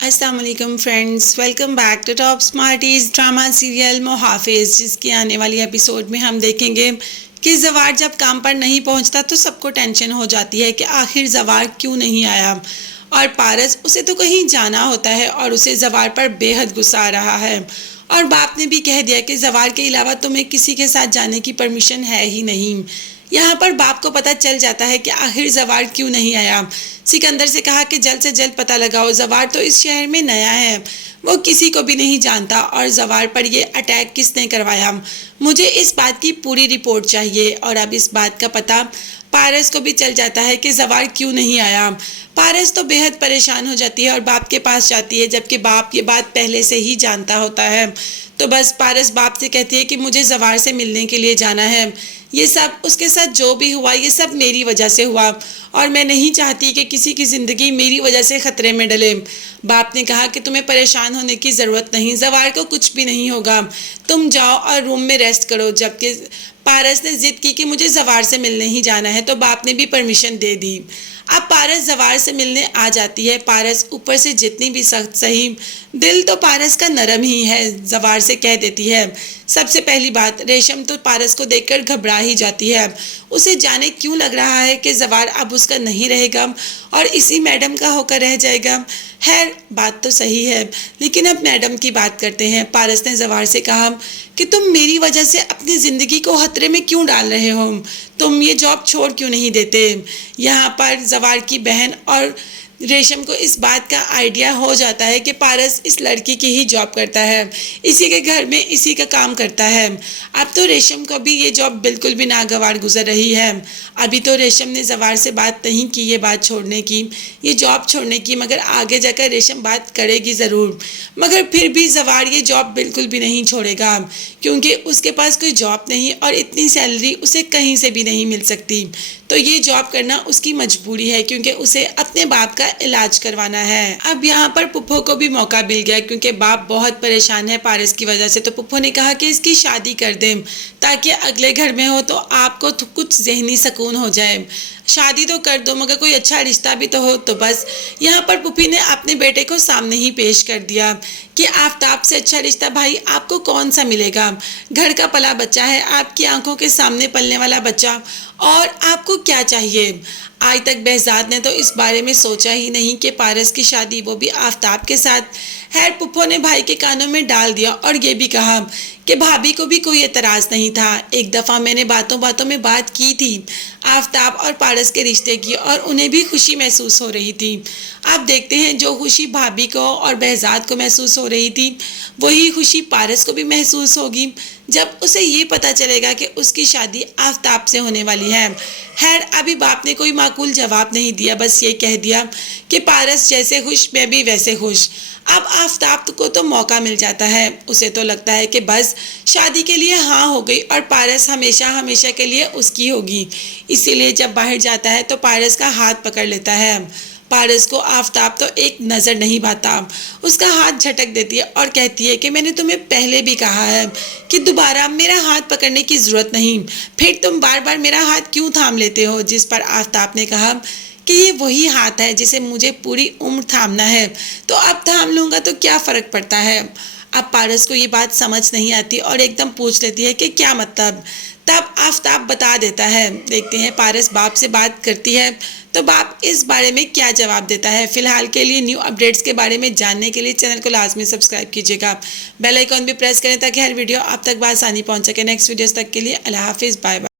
अस्सलाम वालेकुम friends, welcome back to top smarties drama serial Muhafiz, जिसकी आने वाली एपिसोड में हम देखेंगे कि जवार जब काम पर नहीं पहुंचता तो सबको टेंशन हो जाती है कि आखिर जवार क्यों नहीं आया। और पारस, उसे तो कहीं जाना होता है और उसे जवार पर बेहद गुस्सा आ रहा है। और बाप ने भी कह दिया कि जवार के अलावा तुम्हें किसी के साथ जाने की परमिशन है ही नहीं। यहाँ पर बाप को पता चल जाता है कि आखिर जवार क्यों नहीं आया। सिकंदर से कहा कि जल्द से जल्द पता लगाओ, जवार तो इस शहर में नया है, वो किसी को भी नहीं जानता और जवार पर ये अटैक किसने करवाया, मुझे इस बात की पूरी रिपोर्ट चाहिए। और अब इस बात का पता पारस को भी चल जाता है कि जवार क्यों नहीं आया। पारस तो बेहद परेशान हो जाती है और बाप के पास जाती है, जबकि बाप ये बात पहले से ही जानता होता है। तो बस पारस बाप से कहती है कि मुझे जवार से मिलने के लिए जाना है, ये सब उसके साथ जो भी हुआ ये सब मेरी वजह से हुआ और मैं नहीं चाहती कि किसी की ज़िंदगी मेरी वजह से ख़तरे में डले। बाप ने कहा कि तुम्हें परेशान होने की ज़रूरत नहीं, जवार को कुछ भी नहीं होगा, तुम जाओ और रूम में रेस्ट करो। जबकि पारस ने ज़िद की कि मुझे जवार से मिलने ही जाना है, तो बाप ने भी परमिशन दे दी। अब पारस जवार से मिलने आ जाती है। पारस ऊपर से जितनी भी सख्त सही, दिल तो पारस का नरम ही है। जवार से कह देती है। सबसे पहली बात, रेशम तो पारस को देखकर घबरा ही जाती है। उसे जाने क्यों लग रहा है कि जवार अब उसका नहीं रहेगा और इसी मैडम का होकर रह जाएगा। खैर, बात तो सही है, लेकिन अब मैडम की बात करते हैं। पारस ने जवार से कहा कि तुम मेरी वजह से अपनी ज़िंदगी को खतरे में क्यों डाल रहे हो, तुम ये जॉब छोड़ क्यों नहीं देते। यहाँ पर जवार की बहन और रेशम को इस बात का आइडिया हो जाता है कि पारस इस लड़की की ही जॉब करता है, इसी के घर में इसी का काम करता है। अब तो रेशम को भी ये जॉब बिल्कुल भी नागवार गुजर रही है। अभी तो रेशम ने जवार से बात नहीं की ये बात छोड़ने की, ये जॉब छोड़ने की, मगर आगे जाकर रेशम बात करेगी ज़रूर। मगर फिर भी जवार ये जॉब बिल्कुल भी नहीं छोड़ेगा, क्योंकि उसके पास कोई जॉब नहीं और इतनी सैलरी उसे कहीं से भी नहीं मिल सकती। तो ये जॉब करना उसकी मजबूरी है, क्योंकि उसे अपने बाप का इलाज करवाना है। अब यहाँ पर पुप्पो को भी मौका मिल गया, क्योंकि बाप बहुत परेशान है पारस की वजह से। तो पुप्पो ने कहा कि इसकी शादी कर दें ताकि अगले घर में हो तो आपको कुछ जहनी सुकून हो जाए। शादी तो कर दो, मगर कोई अच्छा रिश्ता भी तो हो। तो बस यहाँ पर पुप्पी ने अपने बेटे को सामने ही पेश कर दिया कि आफ्ताब से अच्छा रिश्ता भाई आपको कौन सा मिलेगा। घर का पला बच्चा है, आपकी आंखों के सामने पलने वाला बच्चा, और आपको क्या चाहिए। आज तक behzad ने तो इस बारे में सोचा ही नहीं कि पारस की शादी, वो भी आफ्ताब के साथ। खैर, पुप्पो ने भाई के कानों में डाल दिया और ये भी कहा कि भाभी को भी कोई एतराज़ नहीं था। एक दफ़ा मैंने बातों बातों में बात की थी आफ्ताब और पारस के रिश्ते की, और उन्हें भी खुशी महसूस हो रही थी। आप देखते हैं, जो खुशी भाभी को और behzad को महसूस हो रही थी, वही खुशी पारस को भी महसूस होगी जब उसे ये पता चलेगा कि उसकी शादी आफ्ताब से होने वाली है। खैर, अभी बाप ने कोई माकूल जवाब नहीं दिया, बस ये कह दिया कि पारस जैसे खुश मैं भी वैसे खुश। अब आफ्ताब को तो मौका मिल जाता है, उसे तो लगता है कि बस शादी के लिए हाँ हो गई और पारस हमेशा हमेशा के लिए उसकी होगी। इसीलिए जब बाहर जाता है तो पारस का हाथ पकड़ लेता है। पारस को आफ्ताब तो एक नज़र नहीं भाता, उसका हाथ झटक देती है और कहती है कि मैंने तुम्हें पहले भी कहा है कि दोबारा मेरा हाथ पकड़ने की ज़रूरत नहीं, फिर तुम बार बार मेरा हाथ क्यों थाम लेते हो। जिस पर आफ्ताब ने कहा कि ये वही हाथ है जिसे मुझे पूरी उम्र थामना है, तो अब थाम लूँगा तो क्या फ़र्क पड़ता है। अब पारस को ये बात समझ नहीं आती और एकदम पूछ लेती है कि क्या मतलब। तब आफ्ताब बता देता है। देखते हैं पारस बाप से बात करती है तो बाप इस बारे में क्या जवाब देता है। फिलहाल के लिए न्यू अपडेट्स के बारे में जानने के लिए चैनल को लाजमी सब्सक्राइब कीजिएगा, बेल आइकॉन भी प्रेस करें ताकि हर वीडियो आप तक बआसानी पहुंच सके। नेक्स्ट वीडियोस तक के लिए अल्लाह हाफिज़, बाय बाय।